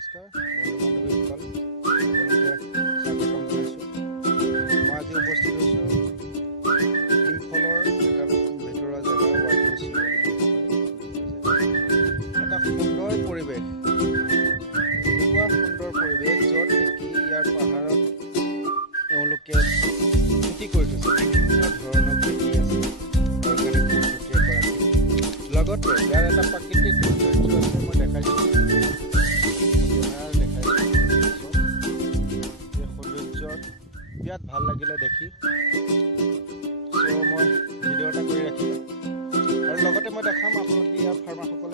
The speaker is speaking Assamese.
নমস্কাৰ বন্ধু বান্ধৱীসকল, সকলোকে স্বাগতম জনাইছোঁ। মই আজি উপস্থিত হৈছোঁ ইম্ফলৰ এটা ভিতৰুৱা জেগা এটা সুন্দৰ পৰিৱেশ, এনেকুৱা সুন্দৰ পৰিৱেশ য'ত নেকি ইয়াৰ পাহাৰত এওঁলোকে খেতি কৰি থৈছে। বিভিন্ন ধৰণৰ খেতি আছে, অৰ্গেনিক পদ্ধতিৰে কৰা খেতি। লগতে ইয়াৰ এটা প্ৰাকৃতিক সৌন্দৰ্য আছে, মই দেখাইছোঁ। বিৰাট ভাল লাগিলে দেখি, চ' মই ভিডিঅ' এটা কৰি ৰাখিলোঁ। আৰু লগতে মই দেখাম আপোনালোকে ইয়াৰ ফাৰ্মাৰসকলে